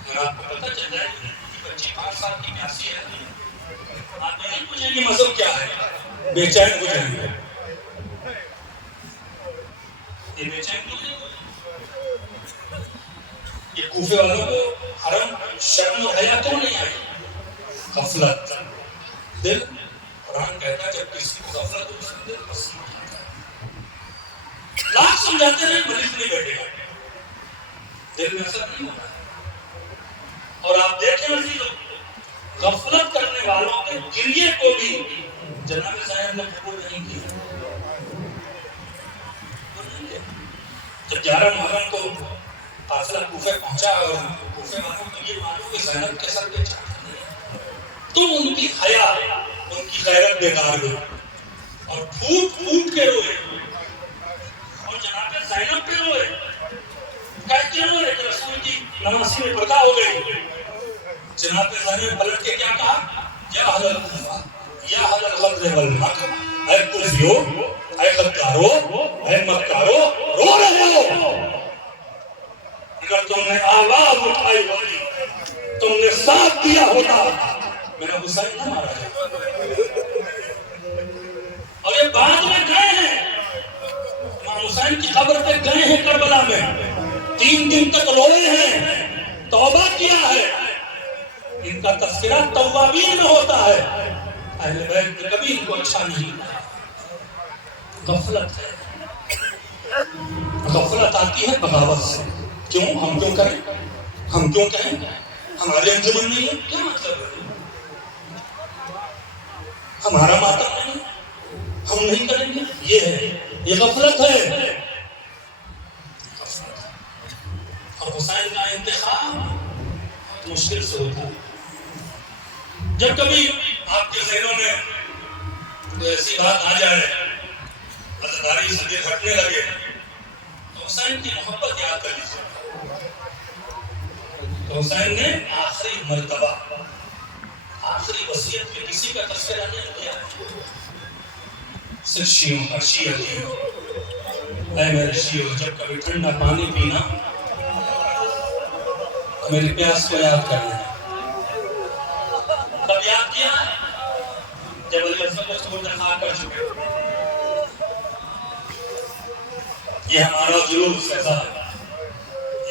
اگر آپ کو پتہ چل جائے کہ بچی 5 سال کی پیاسی ہے، آپ نہیں پوچھیں گے مذہب کیا ہے، بے چین ہو جائیں گے. یہ بے چین کیوں نہیں؟ یہ کوفے والوں کو حرم شرم و حیا کیوں نہیں آئی؟ غفلت. دل، قرآن کہتا ہے جب کسی کو غفلت ہو اس کا دل پسند ہوتا ہے. لاکھ سمجھاتے رہے مریض نہیں بیٹھے گا، دل میں اثر نہیں ہوتا. اور آپ دیکھیں عزیزوں، غفلت کرنے والوں کے گریے کو بھی جناب صاحب نے قبول نہیں کیا. جب 11 محرم کو قافلہ کوفے پہنچا اور کوفے والوں کو یہ معلوم کہ زینب کے سر پہ چڑھا تو ان کی حیا، ان کی غیرت بیدار ہوئی اور پھوٹ پھوٹ کے روئے اور جناب زینب پہ روئے. کہتے ہوئے کہ رسول کی نماسی میں پردہ ہو گئی. جناب زینب پلٹ کے کیا کہا؟ یا اہل الکوفہ، یا اہل الغدر والمکر، اے کوفیو، اے غدارو، اے مکارو، رو رہے ہو. اگر تم نے آواز اٹھائی ہوتی، تم نے ساتھ دیا ہوتا، میرا حسین نہ مارا جاتا. اور یہ بعد میں گئے ہیں، امام حسین کی قبر پہ گئے ہیں کربلا میں، 3 دن تک روئے ہیں، توبہ کیا ہے. ان کا تذکرہ توابین میں ہوتا ہے. اہل بیت نے کبھی ان کو اچھا نہیں کہا. غفلت ہے، غفلت آتی ہے بغاوت سے. کیوں؟ ہم کیوں کریں، ہم کیوں کہیں، ہمارے انجمن نہیں ہے، کیا مطلب ہے؟ ہمارا ماتم نہیں، ہم نہیں کریں گے. یہ ہے، یہ غفلت ہے. اور حسین کا انتخاب مشکل سے ہوتا ہے. جب کبھی آپ کے ذہنوں میں کوئی ایسی بات آ جائے، عزاداری سے دل ہٹنے لگے، تو حسین کی محبت یاد کر لیجیے. تو حسین نے آخری مرتبہ، آخری وصیت میں کسی کا تذکرہ نہیں کیا، صرف شیعوں کا. شیعہ کی، اے میرے شیعوں، جب کبھی ٹھنڈا پانی پینا میری پیاس کو یاد کرنا. کب یاد کیا؟ جب علی اصغر کو چھوڑ کر خاک کر چکے. یہ ہمارا جلوس ایسا ہے،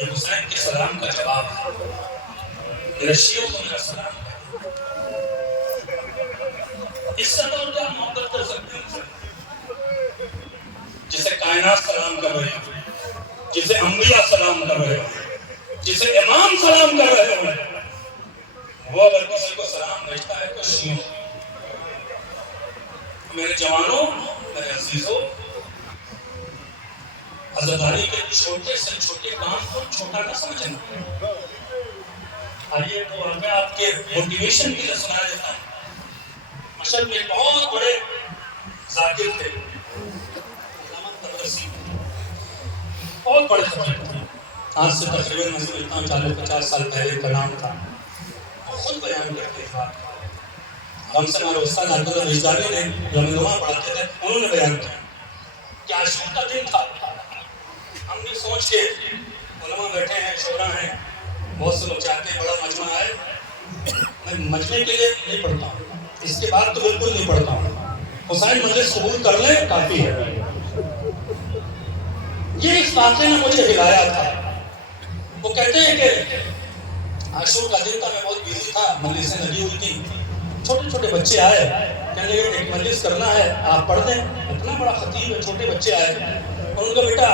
یہ حسین کے سلام کا جواب ہے. میرے شیعوں کو میرا سلام ہے. اس سے تو کیا محبت کر سکتے ہیں جسے کائنات سلام کر رہے ہیں، جسے انبیاء سلام کر رہے ہیں، جسے امام سلام کر رہے ہیں. وہ اگر کسی کو سلام بھیجتا ہے تو شیعوں. میرے جوانوں، میرے عزیزوں، عزاداری کے چھوٹے سے چھوٹے کام کو چھوٹا نہ سمجھنا۔ آئیے تو میں آپ کے موٹیویشن کے لیے سنا دیتا ہوں۔ مشہد میں بہت بڑے ذاکر تھے، بہت بڑے ذاکر تھے۔ آج سے تقریباً میں سمجھتا ہوں 40-50 سال پہلے کا نام تھا۔ وہ خود بیان کرتے اس بات کو۔ ہم سے ہمارے استاد عبداللہ وجدانی نے جو ہمیں علماء پڑھاتے تھے، انہوں نے بیان کیا کہ عاشور کا دن تھا۔ ہم نے سوچ کے علماء بیٹھے ہیں، شعراء ہیں، بہت سے لوگ چاہتے ہیں بڑا مجمع آئے۔ میں مجمع کے لیے نہیں پڑھتا ہوں، اس کے بعد تو بالکل نہیں پڑھتا ہوں۔ حسین مجلس قبول کر لیں کافی ہے۔ یہ اس واقعے نے مجھے ہلایا تھا۔ وہ کہتے ہیں کہ عاشور کا دن تھا، میں بہت بیزی تھا، مجلسیں لگی ہوئی تھی، چھوٹے چھوٹے بچے آئے، کہنے لگے ایک مجلس کرنا ہے، آپ پڑھ دیں۔ اتنا بڑا خطیب ہے، چھوٹے بچے آئے، اور ان کا بیٹا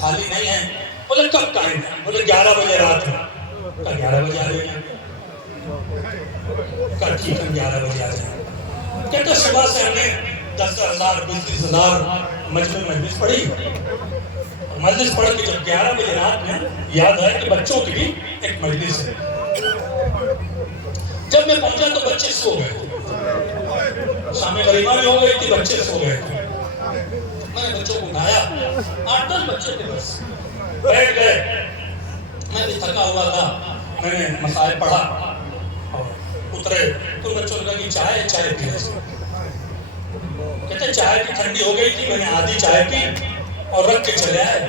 خالی نہیں ہے۔ بولے کب ٹائم ہے؟ بولے 11 بجے رات ہے۔ کہا 11 بجے آ جائیں۔ کہا ٹھیک ہے 11 بجے آ جائیں۔ کہتے صبح سے ہم نے 10,000 20,000 مجلس پڑھی، مجلس پڑھ کے جب 11 بجے رات میں یاد آیا کہ بچوں کی بھی ایک مجلس ہے۔ جب میں پہنچا تو بچے سو گئے، شام غریبہ بھی ہو گئی تھی، بچے سو گئے تھے۔ میں نے بچوں کو اٹھایا، 8-10 بچے تھے بس، بیٹھ گئے۔ میں بھی تھکا ہوا تھا، میں نے مسائل پڑھا اور اترے تو بچوں نے کہا کہ چائے پینے سے۔ کہتے چائے بھی ٹھنڈی ہو گئی تھی، میں نے آدھی چائے پی اور رکھ کے چلے آئے،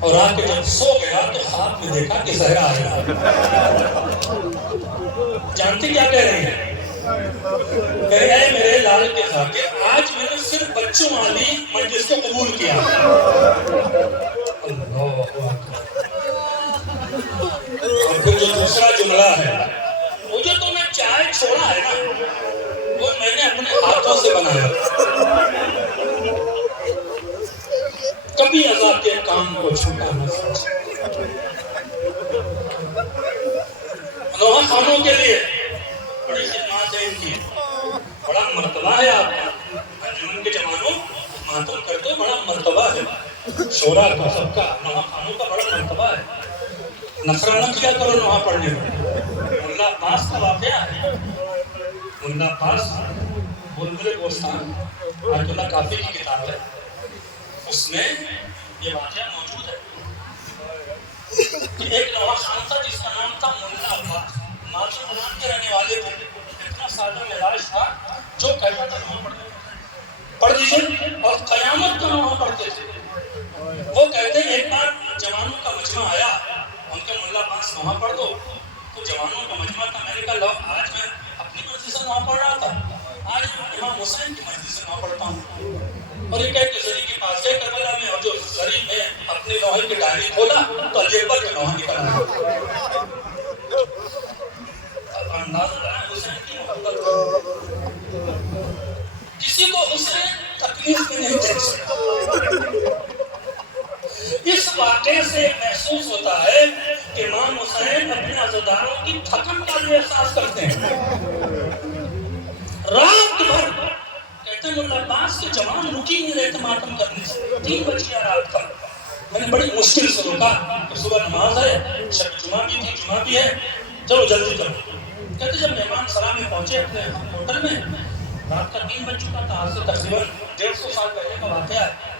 اور آ کے جب سو گیا تو خواب میں دیکھا کہ زہرا آیا۔ جانتے کیا کہہ رہے ہیں؟ کہہ رہے ہیں میرے لال کے ذاکر، آج میں نے صرف بچوں والی مجلس کو قبول کیا۔ اللہ اکبر۔ اور پھر جو دوسرا جملہ ہے، وہ جو تم نے چائے چھوڑا ہے نا، وہ میں نے اپنے ہاتھوں سے بنایا۔ کبھی عذاب کے کام کو چھوٹا نہ سمجھے۔ نوحہ خانوں کے لیے بڑی خدمات ہے ان کی، بڑا مرتبہ ہے آپ کا۔ انجمن کے جوانوں ماتم کرتے بڑا مرتبہ ہے، شورا کا سب کا، نوحہ خانوں کا بڑا مرتبہ ہے۔ نخرہ نہ کیا کرو نوحہ پڑھنے میں۔ ملا عباس کا واقعہ ہے، ملا عباس بلبل گوستان، آیت اللہ کافی کی کتاب ہے، اس میں یہ واقعہ موجود ہے کہ ایک نوحہ خان تھا جس کا نام تھا ملا عباس، ماچو غلام کے رہنے والے تھے، اتنا سادہ مزاج تھا، جو کہتا تھا نوحہ پڑھ دیجئے، اور قیامت کا نوحہ پڑھتے تھے۔ وہ کہتے ہیں ایک بار جوانوں کا مجمع آیا، ان کے ملا عباس نوحہ پڑھ دو، تو جوانوں کا مجمع تھا، میں نے کہا لو آج میں اپنی مرضی سے نوحہ پڑھ رہا تھا، آج میں امام حسین کی مرضی سے نوحہ پڑھتا ہوں۔ اور یہ کہہ کے زری کے پاس گئے کربلا میں، اور جو زری میں اپنے نوحے کی ڈائری کھولا تو الجبہ کے نوحہ نکلا۔ اب اندازہ کریں حسین کی محبت، کسی کو حسین تکلیف میں نہیں دیکھ سکتا۔ اس واقعے سے محسوس ہوتا ہے کہ امام حسین اپنے عزاداروں کی تھکن کا بھی احساس کرتے ہیں۔ رات بھر کہتے ہیں ملا عباس کے جوان رکی نہیں رہتے ماتم کرنے سے، 3 بج گیا رات کا۔ میں نے بڑی مشکل سے روکا کہ صبح نماز ہے، شب جمعہ بھی تھی، جمعہ بھی ہے، چلو جلدی کرو۔ کہتے جب مہمان سلام میں پہنچے اپنے ہوٹل میں، رات کا 3 بج چکا تھا، آج سے تقریباً 150 سال پہلے کا واقعہ ہے۔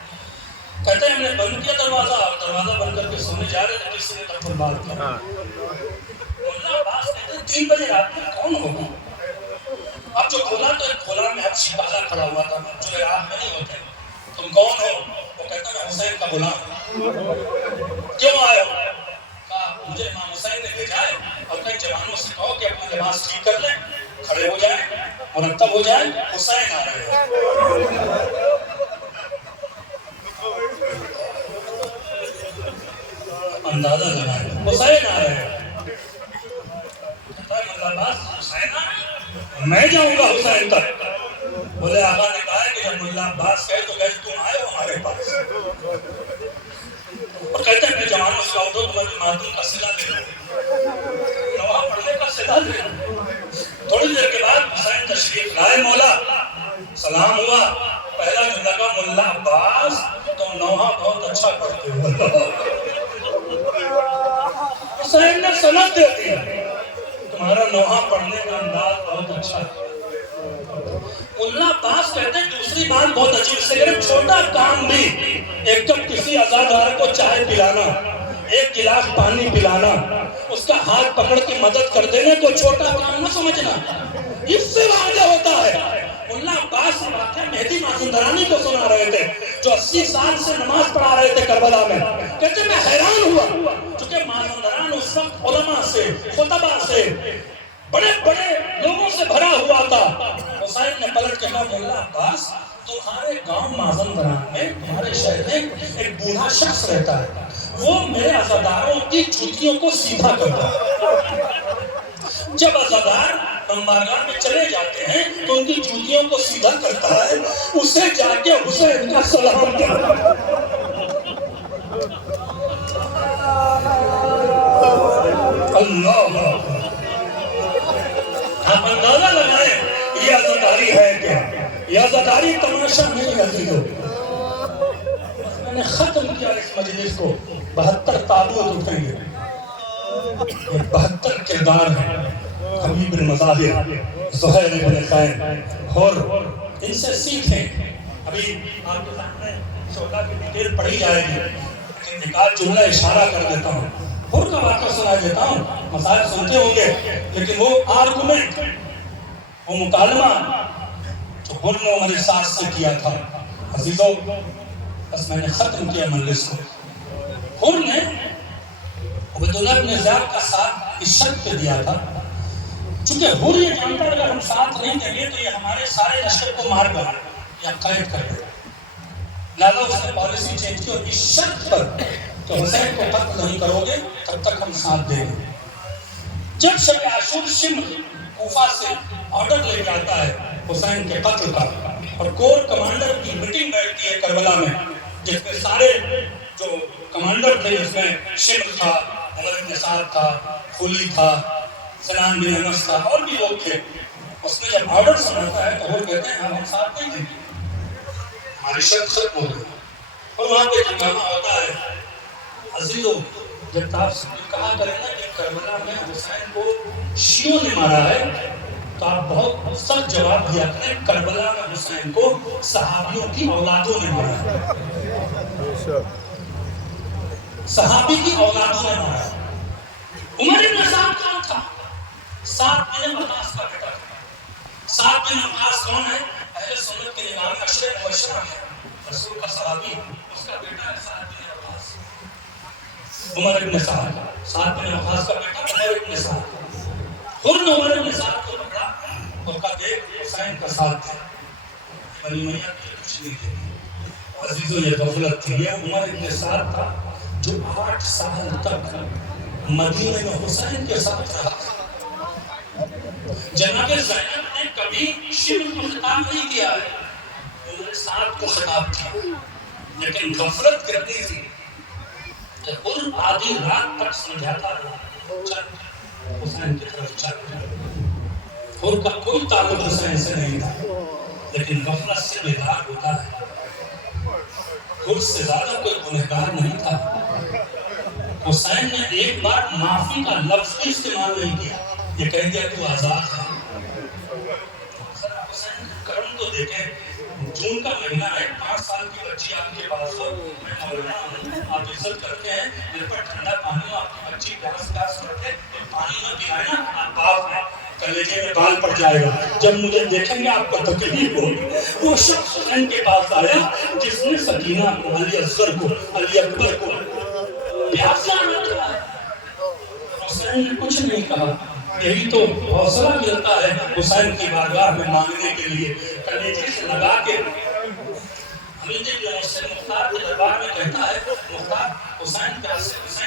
کہتے ہیں ہم نے بند کیا دروازہ، اور دروازہ بند کر کے سونے جا رہے تھے، کسی نے تک بات کیا۔ ملا عباس کہتے ہیں 3 بجے رات میں کون ہوگا؟ اب جو کھولا تو ایک کھولا میں حبشی بازا کھڑا ہوا تھا، جو عراق میں نہیں ہوتے۔ تم کون ہو؟ وہ کہتا میں حسین کا غلام۔ کیوں آئے ہو؟ کہا مجھے امام حسین نے بھیجا ہے، اور کئی جوانوں سے کہو کہ اپنا لباس ٹھیک کر لیں، کھڑے ہو جائیں، مرتب ہو جائیں، حسین آ رہے ہیں۔ اندازہ لگائیں، حسین آ رہے ہیں۔ کہتا ہے ملا عباس حسین آ رہے ہیں، میں جاؤں گا حسین تک۔ بولے آقا نے کہا ہے کہ جب ملا عباس کہے تو کہے تم آئے ہو ہمارے پاس۔ اور کہتے ہیں اپنے جوانوں سے کہو تمہاری ماتم کا صلہ لے لو، نوحہ پڑھنے کا صلہ لے لو۔ تھوڑی دیر کے بعد حسین تشریف لائے، مولا سلام سلام ہوا، پہلا جو لگا ملا عباس تم نوحہ بہت اچھا پڑھتے ہو۔ حسین نے سند دے دیا تمہارا نوحہ پڑھنے کا انداز بہت اچھا ہے۔ ملا عباس کہتے ہیں دوسری بات بہت عجیب سے کرے، چھوٹا کام بھی، ایک کپ کسی عزادار کو چائے پلانا، ایک گلاس پانی پلانا، اس کا ہاتھ پکڑ کے مدد کر دینے کو چھوٹا کام نہ سمجھنا، اس سے واضح ہوتا ہے۔ ملا عباس سے واقعہ مہدی مازندرانی کو سنا رہے تھے جو 80 سال سے نماز پڑھا رہے تھے کربلا میں، کہتے میں حیران ہوا چونکہ مازندران اس وقت علماء سے، خطبہ سے، بڑے بڑے لوگوں سے بھرا ہوا تھا۔ حسین نے پلٹ کے کہا ملا عباس تمہارے گاؤں مازندران میں، تمہارے شہر میں ایک بوڑھا شخص رہتا ہے، وہ میرے عزاداروں کی جوتیوں کو سیدھا کرتا ہے۔ جب عزادار بارگاہ میں چلے جاتے ہیں تو ان کی جوتیوں کو سیدھا کرتا ہے، اسے جا کے حسین کا سلام کرتا ہے۔ اللہ آپ اندازہ لگائیں یہ عزاداری ہے کیا؟ یہ عزاداری تماشا نہیں ہے۔ میں نے ختم کیا اس مجلس کو، 72 تابوت اٹھیں گے، 72 کردار ہیں، حبیب بن مظاہر، زہیر بن خیر، اور ان سے سیکھیں۔ ابھی آپ کے سامنے شعلہ کی ڈیٹیل پڑھی جائے گی، لیکن ایک آدھ جملہ اشارہ کر دیتا ہوں، اور کا واقعہ سنا دیتا ہوں، مسائل سنتے ہوں گے، لیکن وہ آرگومنٹ، وہ مکالمہ جو حر نے عمر ساز سے کیا تھا، عزیزوں بس میں نے ختم کیا مجلس کو۔ حر نے عبیداللہ بن زیاد کا ساتھ اس شرط پہ دیا تھا چونکہ حر یہ جانتا اگر ہم ساتھ نہیں دیں گے تو یہ ہمارے سارے لشکر کو مار گا یا قید کر دے گا، لہٰذا اس نے پالیسی چینج کی اور اس شرط پر کہ حسین کو قتل نہیں کرو گے تب تک ہم ساتھ دیں گے۔ جب شب عاشور شمر کوفہ سے آرڈر لے کے آتا ہے حسین کے قتل کا، اور کور کمانڈر کی میٹنگ بیٹھتی ہے کربلا میں جس میں سارے جو کمانڈر تھے، جس میں شمر تھا، عمر بن سعد تھا، خلی تھا، سنان بن انس تھا، اور بھی لوگ تھے، اس نے جب آرڈر سناتا ہے تو وہ کہتے ہیں ہم ساتھ نہیں دیں گے، ہماری شرط ختم ہو گئی۔ اور وہاں پہ ہنگامہ ہوتا ہے۔ عزیزوں جب آپ کہا کریں نا کہ کربلا میں حسین کو شیعوں نے مارا ہے تو آپ بہت سخت جواب دیا کریں کربلا میں حسین کو صحابیوں کی اولادوں نے مارا ہے، صحابی کی اولادوں نے مارا ہے۔ عمر بن سعد کون تھا؟ سعد بن وقاص کا بیٹا تھا۔ سعد بن وقاص کون ہے؟ اہل سنت کے امام عشرہ مبشرہ ہے، رسول کا صحابی، اس کا بیٹا ہے سعد بن وقاص، عمر بن سعد، سعد بن وقاص کا بیٹا عمر بن سعد۔ حر نے عمر بن سعد کو پکڑا اور کہا دیکھ حسین کا ساتھ تھا، بنی امیہ کے کچھ نہیں تھے۔ عزیزوں یہ غفلت تھی، یہ عمر بن سعد تھا جو 8 سال تک مدینے میں حسین کے ساتھ رہا۔ جناب زینب نے کبھی شمر کو خطاب نہیں کیا ہے، عمر سعد کو خطاب کیا، لیکن غفلت کرتی تھی کہ حر آدھی رات تک سمجھاتا رہا چل حسین کی طرف چل۔ حر کا کوئی تعلق حسین سے نہیں تھا، لیکن غفلت سے بیدار ہوتا ہے۔ حر سے زیادہ کوئی گنہگار نہیں تھا۔ حسین نے ایک بار معافی کا لفظ بھی استعمال نہیں کیا، یہ کہہ دیا تو آزاد ہے۔ حسین کرم تو دیکھیں، جون کا مہینہ ہے، 5 سال کی بچی آپ کے پاس ہو، میں مولانا ہوں، آپ عزت کرتے ہیں، میرے پر ٹھنڈا پانی ہو، آپ کی بچی پیاس کرتے تو پانی نہ پلائے نا، آپ باپ ہیں، کلیجے میں بال پڑ جائے گا، جب مجھے دیکھیں گے آپ کو تکلیف ہوگی۔ وہ شخص حسین کے پاس آیا جس نے سکینہ کو، علی اصغر کو، علی اکبر کو پیاسا رکھا ہے، حسین نے کچھ نہیں کہا۔ یہی تو حوصلہ ملتا ہے حسین کی بارگاہ میں مانگنے کے لیے، کلیجے سے لگا کے۔ حمید بن حسین مختار کے دربار میں کہتا ہے مختار حسین کا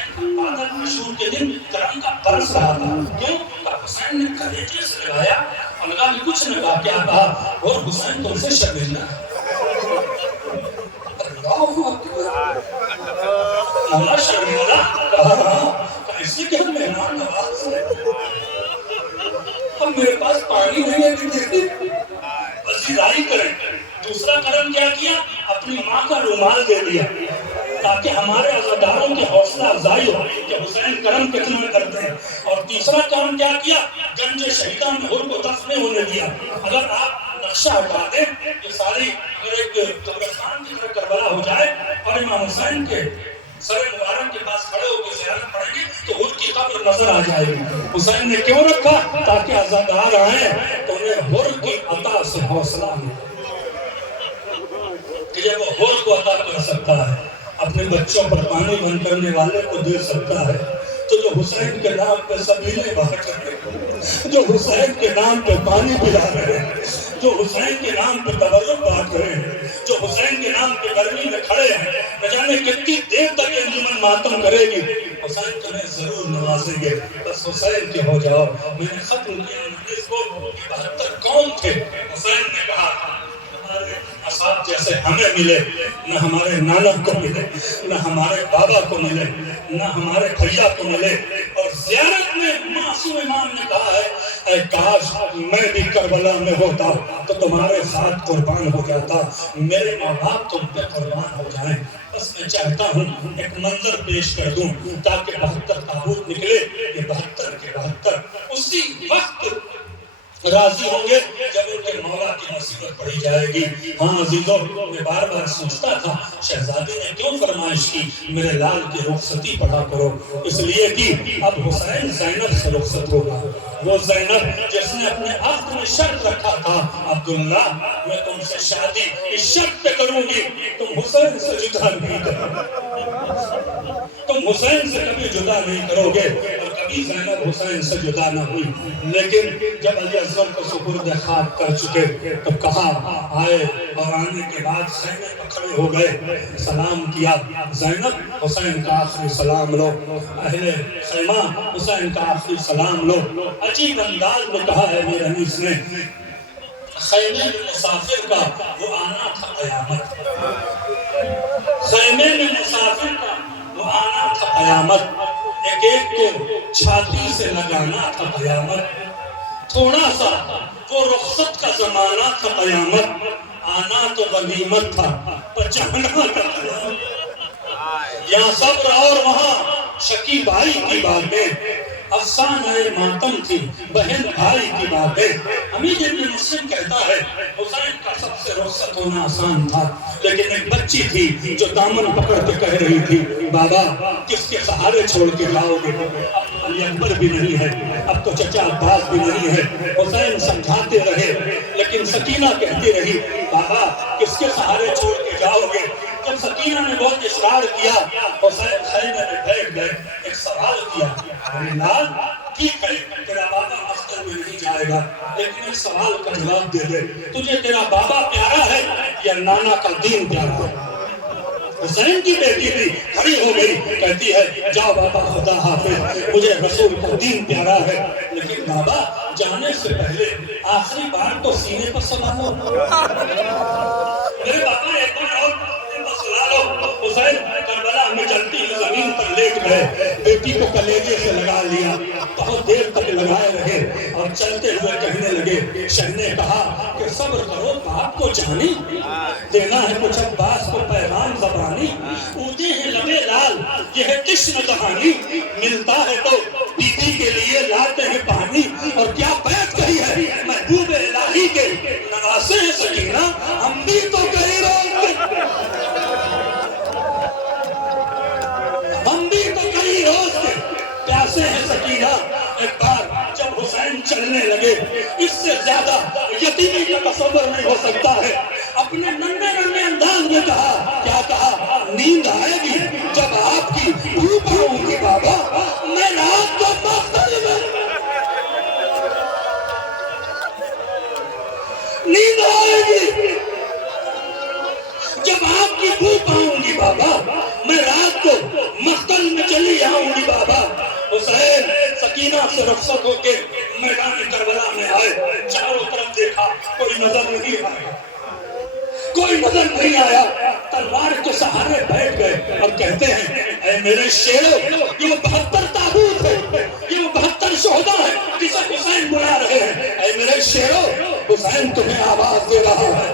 بادل عاشور کے دن کرم کا برس رہا تھا، کیوں؟ حسین نے کلیجے سے لگایا اور لگا کہ کچھ نہ کہا، کیا کہا؟ اور حسین تم سے شرمندہ ہے۔ اللہ اکبر، مولا شرمندہ کہا اسی کے مہمان نواز ہے، اب میرے پاس پانی نہیں ہے کہ وزیرائی کریں۔ کرم کیا کیا؟ اپنی ماں کا رومال دے دیا تاکہ ہمارے عزاداروں کی حوصلہ افزائی ہو کہ حسین کرم کتنا کرتے ہیں. اور تیسرا کام کیا کیا؟ گنج شہیدہ میں حر کو دفن ہونے دیا. اگر آپ نقشہ ہٹا دیں یہ ساری ایک قبرستان کی طرح کربلا ہو جائے اور امام حسین کے سر مبارک کے پاس کھڑے ہو کے زیارت پڑھیں گے تو حر کی قبر نظر آ جائے گی. حسین نے کیوں رکھا؟ تاکہ عزادار آئیں تو انہیں حر کی عطا سے حوصلہ ملے کہ جب وہ حر کو عطا کر سکتا ہے اپنے بچوں پر پانی بند کرنے والے کو دے سکتا ہے تو جو حسین کے نام پہ سبیلے بانٹ رہے ہیں، جو حسین کے نام پہ پانی پلا رہے ہیں، جو حسین کے نام پہ تبرک بانٹ رہے ہیں، جو حسین کے نام پہ گرمی میں کھڑے ہیں، نہ جانے کتنی دیر تک انجمن ماتم کرے گی، حسین تمہیں ضرور نوازیں گے. بس حسین کے ہو جاؤ. میں نے ختم کیا مجلس کو 72 کون تھے. حسین نے کہا ہمارے اصحاب جیسے ہمیں ملے نہ ہمارے نانا کو ملے نہ ہمارے بابا کو ملے نہ ہمارے بھیا کو ملے. اور زیارت میں معصوم امام نے کہا ہے اے کاش میں بھی کربلا میں ہوتا تو تمہارے ساتھ قربان ہو جاتا، میرے ماں باپ تم پہ قربان ہو جائیں. بس میں چاہتا ہوں ایک منظر پیش کر دوں تاکہ 72 تابوت نکلے. یہ 72 کے 72 اسی وقت راضی ہوں گے جب ان کے مولا کی مصیبت پڑھی جائے گی. ہاں عزیزوں، میں بار بار سوچتا تھا شہزادے نے کیوں فرمائش کی میرے لال کی رخصتی پڑھا کرو. اس لیے کہ اب حسین زینب سے رخصت ہوگا. وہ زینب جس نے اپنے عہد میں شرط رکھا تھا عبداللہ میں تم سے شادی اس شرط پہ کروں گی تم حسین سے جدا نہیں کرو، تم حسین سے کبھی جدا نہیں کرو گے. اور کبھی زینب حسین سے جدا نہ ہوئی. لیکن جب علی اصغر کو سپرد خاک کر چکے تو کہا آئے، اور آنے کے بعد خیمے پر کھڑے ہو گئے، سلام کیا. زینب حسین کا آخری سلام لو، اہل خیمہ حسین کا آخری سلام لو. عجیب انداز میں کہا ہے میرے انیس نے، خیمے میں مسافر کا وہ آنا تھا قیامت، خیمے میں مسافر کا وہ آنا تھا قیامت، ایک ایک کو چھاتی سے لگانا تھا قیامت. تھوڑا سا وہ رخصت کا زمانہ تھا قیامت، آنا تو غنیمت تھا پر جانا تھا قیامت. یہاں صبر اور وہاں شکی بھائی کی باتیں، افسانہ ماتم تھی بہن بھائی کی باتیں. حمید ابن مسلم کہتا ہے حسین کا سب سے رخصت ہونا آسان تھا، لیکن ایک بچی تھی جو دامن پکڑ کے کہہ رہی تھی بابا کس کے سہارے چھوڑ کے جاؤ گے؟ اب علی اکبر بھی نہیں ہے، اب تو چچا عباس بھی نہیں ہے. حسین سمجھاتے رہے لیکن سکینہ کہتی رہی بابا کس کے سہارے چھوڑ کے جاؤ گے؟ جب سکینہ نے بہت اصرار کیا حسین خیمے میں بیٹھ گئے. ایک سوال کیا لال ٹھیک ہے تیرا بابا مقتل میں نہیں جائے گا لیکن ایک سوال کا جواب دے دے، تجھے تیرا بابا پیارا ہے یا نانا کا دین پیارا ہے؟ حسین کی بیٹی بھی کھڑی ہو گئی کہتی ہے جاؤ بابا خدا حافظ، مجھے رسول کا دین پیارا ہے. لیکن بابا جانے سے پہلے آخری بار تو سینے پر سلا لو میرے بابا، ایک بار اور سلا لو. حسین کربلا میں جلتی ہوئی زمین پر لیٹ گئے، بیٹی کو کلیجے سے لگا لیا، بہت دیر تک لگائے رہے اور چلتے ہوئے کہنے لگے. شاہ نے کہا کہ صبر کرو باپ کو جانی، دینا ہے کچھ عباس کو پیغام زبانی، اونچے ہیں لبے لال یہ ہے کشن کہانی، ملتا ہے تو بیٹی کے لیے لاتے ہیں پانی. اور کیا بیعت کہی ہے محبوب الہی کے نواسے ہیں سکینہ، ہم بھی تو کہیں روز کے پیاسے ہیں سکینہ. ایک بار جب حسین چلنے لگے اس سے زیادہ یتیمی کا تصور نہیں ہو سکتا ہے، اپنے ننھے ننھے انداز میں کہا کیا کہا نیند آئے گی جب آپ کی دھوپ آؤں گی بابا، میں رات کو مقتل میں نیند آئے گی جب آپ کی دھوپ آؤں گی بابا، میں رات کو مقتل میں چلی آؤں گی بابا. حسین سکینہ سے رخصت ہو کے میدان کربلا میں آئے، چاروں طرف دیکھا کوئی نظر نہیں آیا، کوئی نظر نہیں آیا. تلوار کے سہارے بیٹھ گئے اور کہتے ہیں اے میرے شیرو یہ 72 تابوت ہے، یہ 72 شہداء ہے جسے حسین بلا رہے ہیں. اے میرے شیرو حسین تمہیں آواز دے رہا ہے